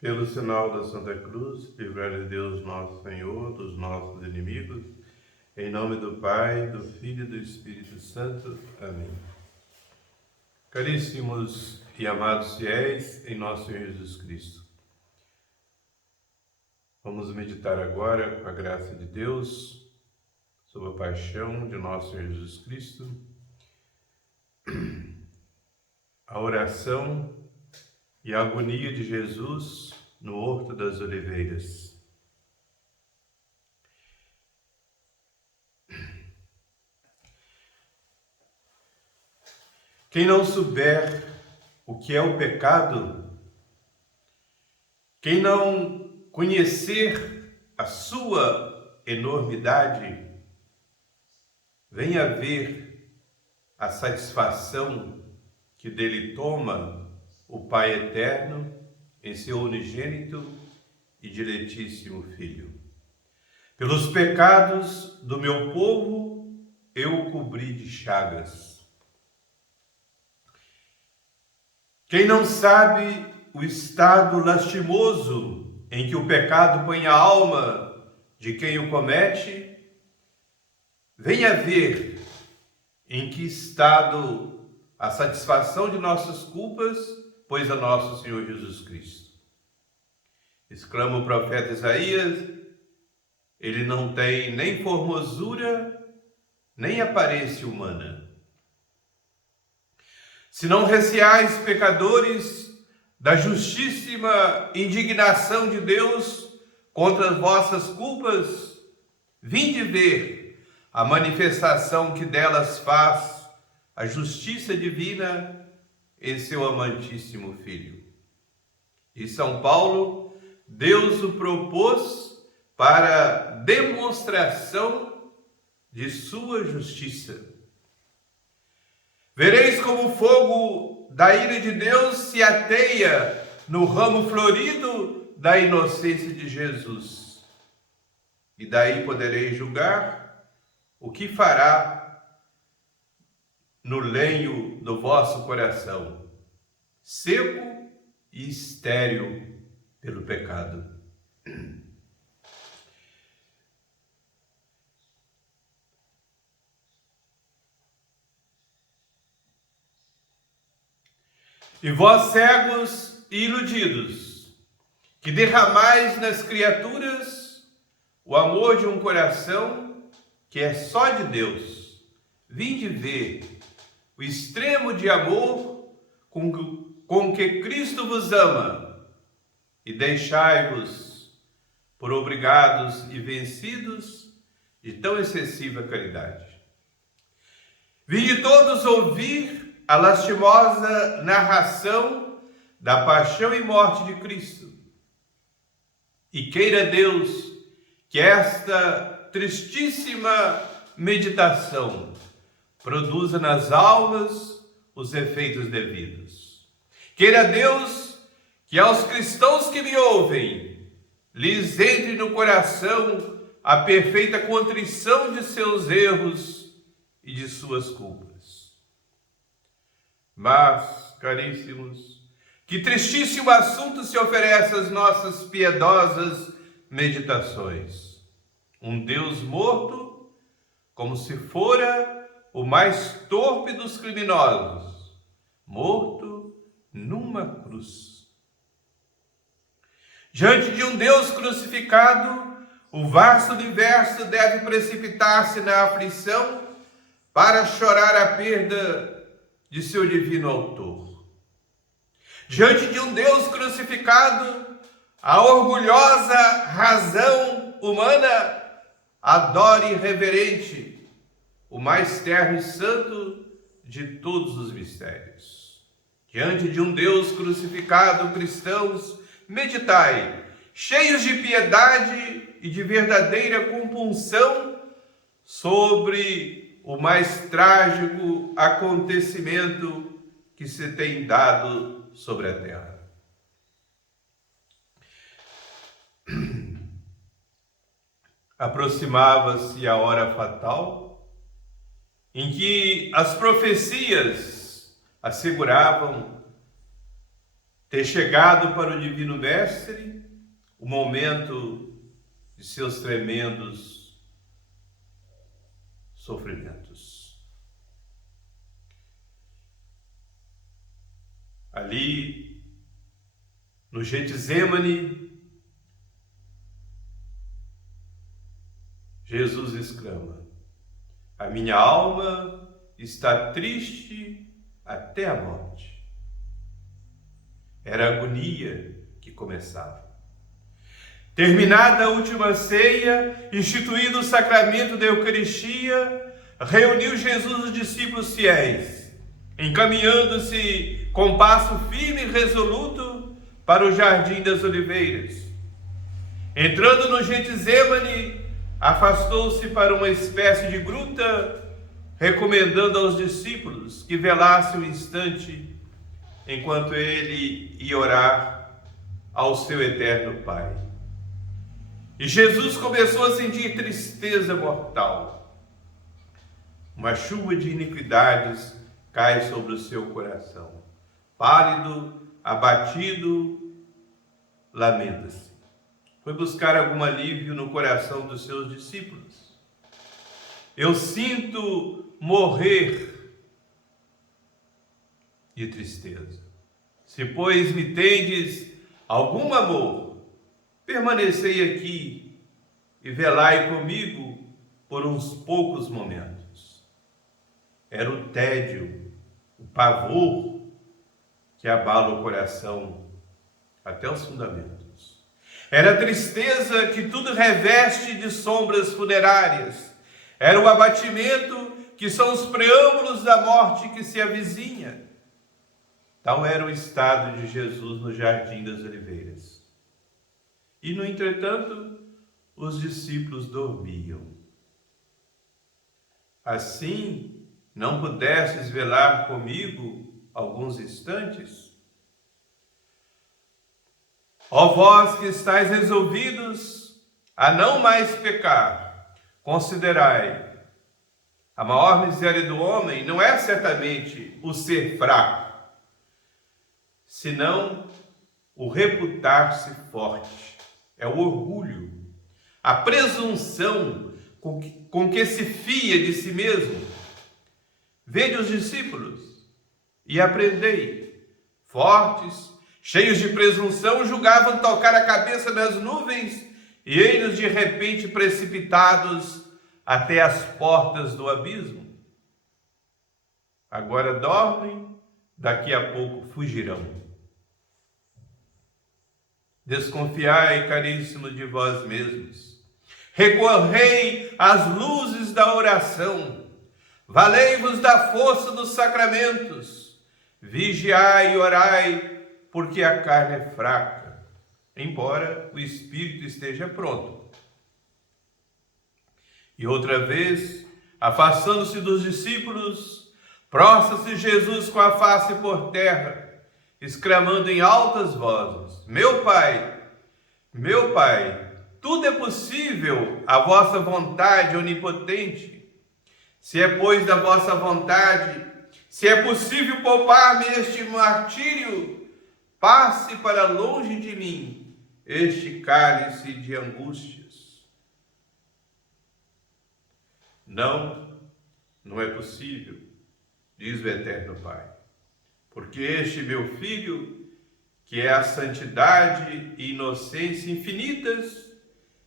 Pelo sinal da Santa Cruz, livrai Deus nosso Senhor dos nossos inimigos, em nome do Pai, do Filho e do Espírito Santo. Amém. Caríssimos e amados fiéis em nosso Senhor Jesus Cristo, vamos meditar agora, com a graça de Deus, sobre a paixão de nosso Senhor Jesus Cristo, a oração e a agonia de Jesus no Horto das Oliveiras. Quem não souber o que é o pecado, quem não conhecer a sua enormidade, venha ver a satisfação que dele toma o Pai Eterno em seu unigênito e diletíssimo Filho. Pelos pecados do meu povo, eu o cobri de chagas. Quem não sabe o estado lastimoso em que o pecado põe a alma de quem o comete, venha ver em que estado a satisfação de nossas culpas pôs a nosso Senhor Jesus Cristo. Exclama o profeta Isaías: ele não tem nem formosura, nem aparência humana. Se não receais, pecadores, da justíssima indignação de Deus contra as vossas culpas, vinde ver a manifestação que delas faz a justiça divina em seu amantíssimo Filho. E São Paulo, Deus o propôs para demonstração de sua justiça. Vereis como o fogo da ira de Deus se ateia no ramo florido da inocência de Jesus. E daí podereis julgar o que fará no lenho do vosso coração, seco e estéril pelo pecado. E vós, cegos e iludidos, que derramais nas criaturas o amor de um coração que é só de Deus, vinde ver o extremo de amor com que Cristo vos ama, e deixai-vos por obrigados e vencidos de tão excessiva caridade. Vinde todos ouvir a lastimosa narração da paixão e morte de Cristo, e queira Deus que esta tristíssima meditação produza nas almas os efeitos devidos. Queira Deus que aos cristãos que me ouvem, lhes entre no coração a perfeita contrição de seus erros e de suas culpas. Mas, caríssimos, que tristíssimo assunto se oferece às nossas piedosas meditações. Um Deus morto, como se fora o mais torpe dos criminosos, morto numa cruz. Diante de um Deus crucificado, o vasto universo deve precipitar-se na aflição para chorar a perda de seu divino autor. Diante de um Deus crucificado, a orgulhosa razão humana adora irreverente o mais terno e santo de todos os mistérios. Diante de um Deus crucificado, cristãos, meditai, cheios de piedade e de verdadeira compunção, sobre o mais trágico acontecimento que se tem dado sobre a terra. Aproximava-se a hora fatal em que as profecias asseguravam ter chegado para o Divino Mestre o momento de seus tremendos sofrimentos. Ali, no Getsemane, Jesus exclama: a minha alma está triste até a morte. Era a agonia que começava. Terminada a última ceia, instituído o sacramento da Eucaristia, reuniu Jesus os discípulos fiéis, encaminhando-se com passo firme e resoluto para o Jardim das Oliveiras. Entrando no Getsemane, afastou-se para uma espécie de gruta, recomendando aos discípulos que velassem um instante enquanto ele ia orar ao seu eterno Pai. E Jesus começou a sentir tristeza mortal. Uma chuva de iniquidades cai sobre o seu coração. Pálido, abatido, lamenta-se. Foi buscar algum alívio no coração dos seus discípulos. Eu sinto morrer de tristeza. Se, pois, me tendes algum amor, permanecei aqui e velai comigo por uns poucos momentos. Era o tédio, o pavor que abala o coração até os fundamentos. Era a tristeza que tudo reveste de sombras funerárias. Era o abatimento que são os preâmbulos da morte que se avizinha. Tal era o estado de Jesus no Jardim das Oliveiras. E, no entretanto, os discípulos dormiam. Assim, não pudestes velar comigo alguns instantes? Ó vós que estáis resolvidos a não mais pecar, considerai, a maior miséria do homem não é certamente o ser fraco, senão o reputar-se forte. É o orgulho, a presunção com que se fia de si mesmo. Vede os discípulos e aprendei. Fortes, cheios de presunção, julgavam tocar a cabeça nas nuvens e eles de repente precipitados até as portas do abismo. Agora dormem, daqui a pouco fugirão. Desconfiai, caríssimos, de vós mesmos. Recorrei às luzes da oração. Valei-vos da força dos sacramentos. Vigiai e orai, porque a carne é fraca, embora o espírito esteja pronto. E outra vez, afastando-se dos discípulos, prostra-se Jesus com a face por terra, exclamando em altas vozes: meu Pai, tudo é possível à vossa vontade onipotente. Se é, pois, da vossa vontade, se é possível poupar-me este martírio, passe para longe de mim este cálice de angústias. Não é possível, diz o Eterno Pai. Porque este meu Filho, que é a santidade e inocência infinitas,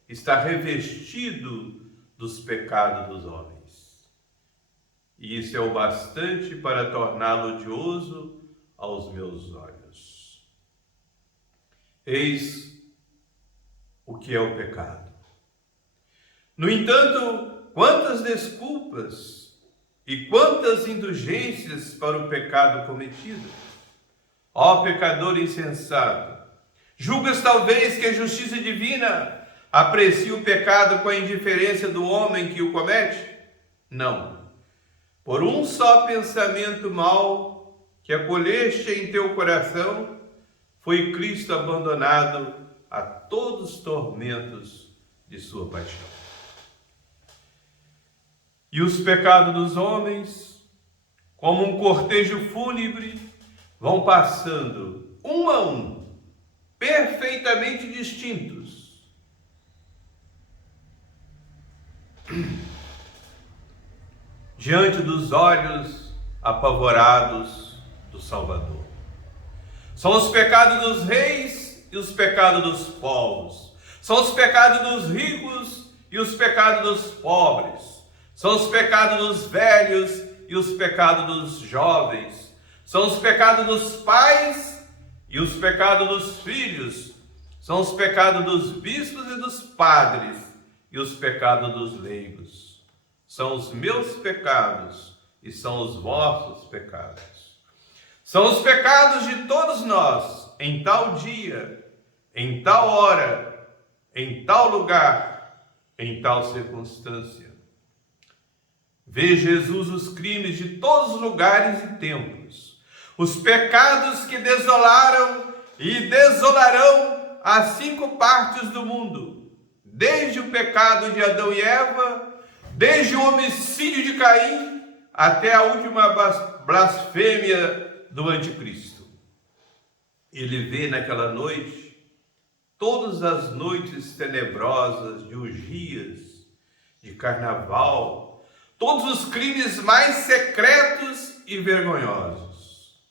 está revestido dos pecados dos homens. E isso é o bastante para torná-lo odioso aos meus olhos. Eis o que é o pecado. No entanto, quantas desculpas e quantas indulgências para o pecado cometido. Ó pecador insensato, julgas talvez que a justiça divina aprecia o pecado com a indiferença do homem que o comete? Não. Por um só pensamento mau que acolheste em teu coração, foi Cristo abandonado a todos os tormentos de sua paixão. E os pecados dos homens, como um cortejo fúnebre, vão passando um a um, perfeitamente distintos. Diante dos olhos apavorados do Salvador. São os pecados dos reis e os pecados dos povos. São os pecados dos ricos e os pecados dos pobres. São os pecados dos velhos e os pecados dos jovens. São os pecados dos pais e os pecados dos filhos. São os pecados dos bispos e dos padres e os pecados dos leigos. São os meus pecados e são os vossos pecados. São os pecados de todos nós, em tal dia, em tal hora, em tal lugar, em tal circunstância. Vê Jesus os crimes de todos os lugares e tempos, os pecados que desolaram e desolarão as 5 partes do mundo, desde o pecado de Adão e Eva, desde o homicídio de Caim, até a última blasfêmia do anticristo. Ele vê naquela noite todas as noites tenebrosas de orgias, de carnaval, todos os crimes mais secretos e vergonhosos.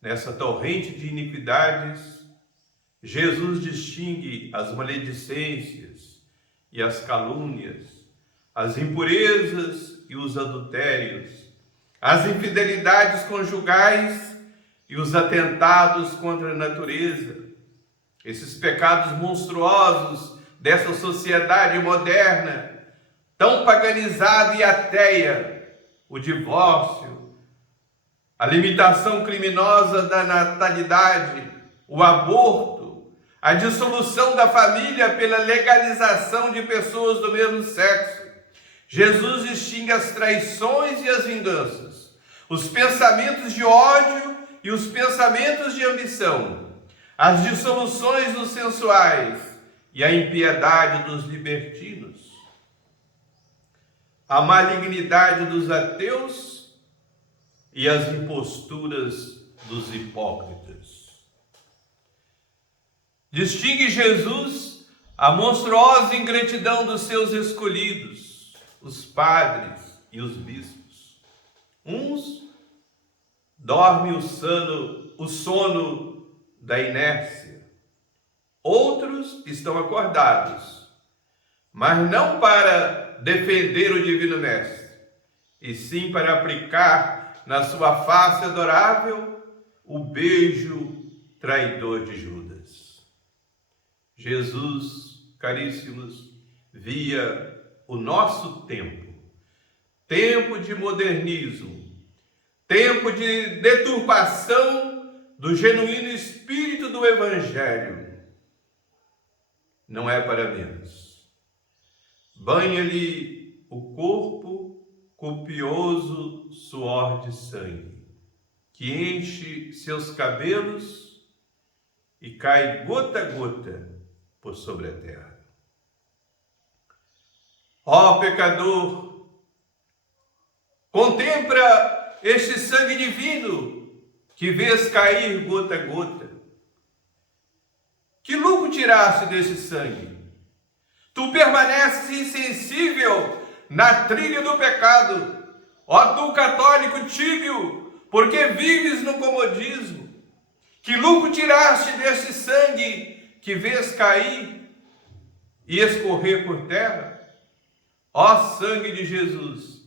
Nessa torrente de iniquidades, Jesus distingue as maledicências e as calúnias, as impurezas e os adultérios, as infidelidades conjugais e os atentados contra a natureza, esses pecados monstruosos dessa sociedade moderna, tão paganizada e ateia, o divórcio, a limitação criminosa da natalidade, o aborto, a dissolução da família pela legalização de pessoas do mesmo sexo. Jesus distingue as traições e as vinganças, os pensamentos de ódio e os pensamentos de ambição, as dissoluções dos sensuais e a impiedade dos libertinos, a malignidade dos ateus e as imposturas dos hipócritas. Distingue Jesus a monstruosa ingratidão dos seus escolhidos, os padres e os bispos. Uns dormem o sono da inércia, outros estão acordados, mas não para defender o Divino Mestre, e sim para aplicar na sua face adorável o beijo traidor de Judas. Jesus, caríssimos, via o nosso tempo de modernismo, tempo de deturpação do genuíno espírito do Evangelho. Não é para menos. Banha-lhe o corpo copioso suor de sangue, que enche seus cabelos e cai gota a gota por sobre a terra. Ó pecador, contempla este sangue divino que vês cair gota a gota. Que lucro tiraste desse sangue? Tu permaneces insensível na trilha do pecado. Ó tu católico tíbio, porque vives no comodismo. Que lucro tiraste desse sangue que vês cair e escorrer por terra? Ó sangue de Jesus,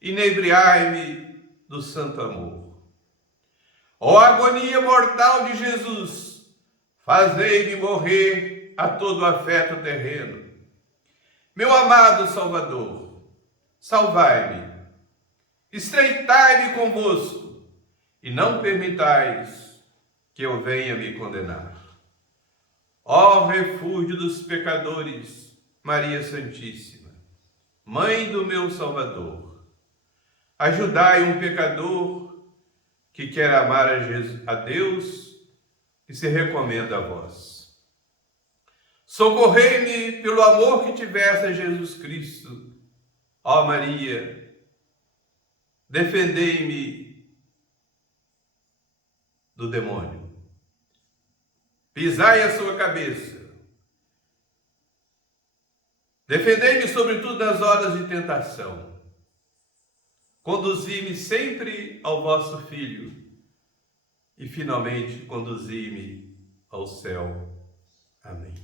inebriai-me do santo amor. Ó agonia mortal de Jesus, fazei-me morrer a todo afeto terreno. Meu amado Salvador, salvai-me, estreitai-me convosco, e não permitais que eu venha me condenar. Ó refúgio dos pecadores, Maria Santíssima, Mãe do meu Salvador, ajudai um pecador que quer amar a Deus e se recomenda a vós. Socorrei-me pelo amor que tivesse a Jesus Cristo. Ó Maria, defendei-me do demônio. Pisai a sua cabeça. Defendei-me sobretudo nas horas de tentação. Conduzi-me sempre ao vosso Filho e finalmente conduzi-me ao céu. Amém.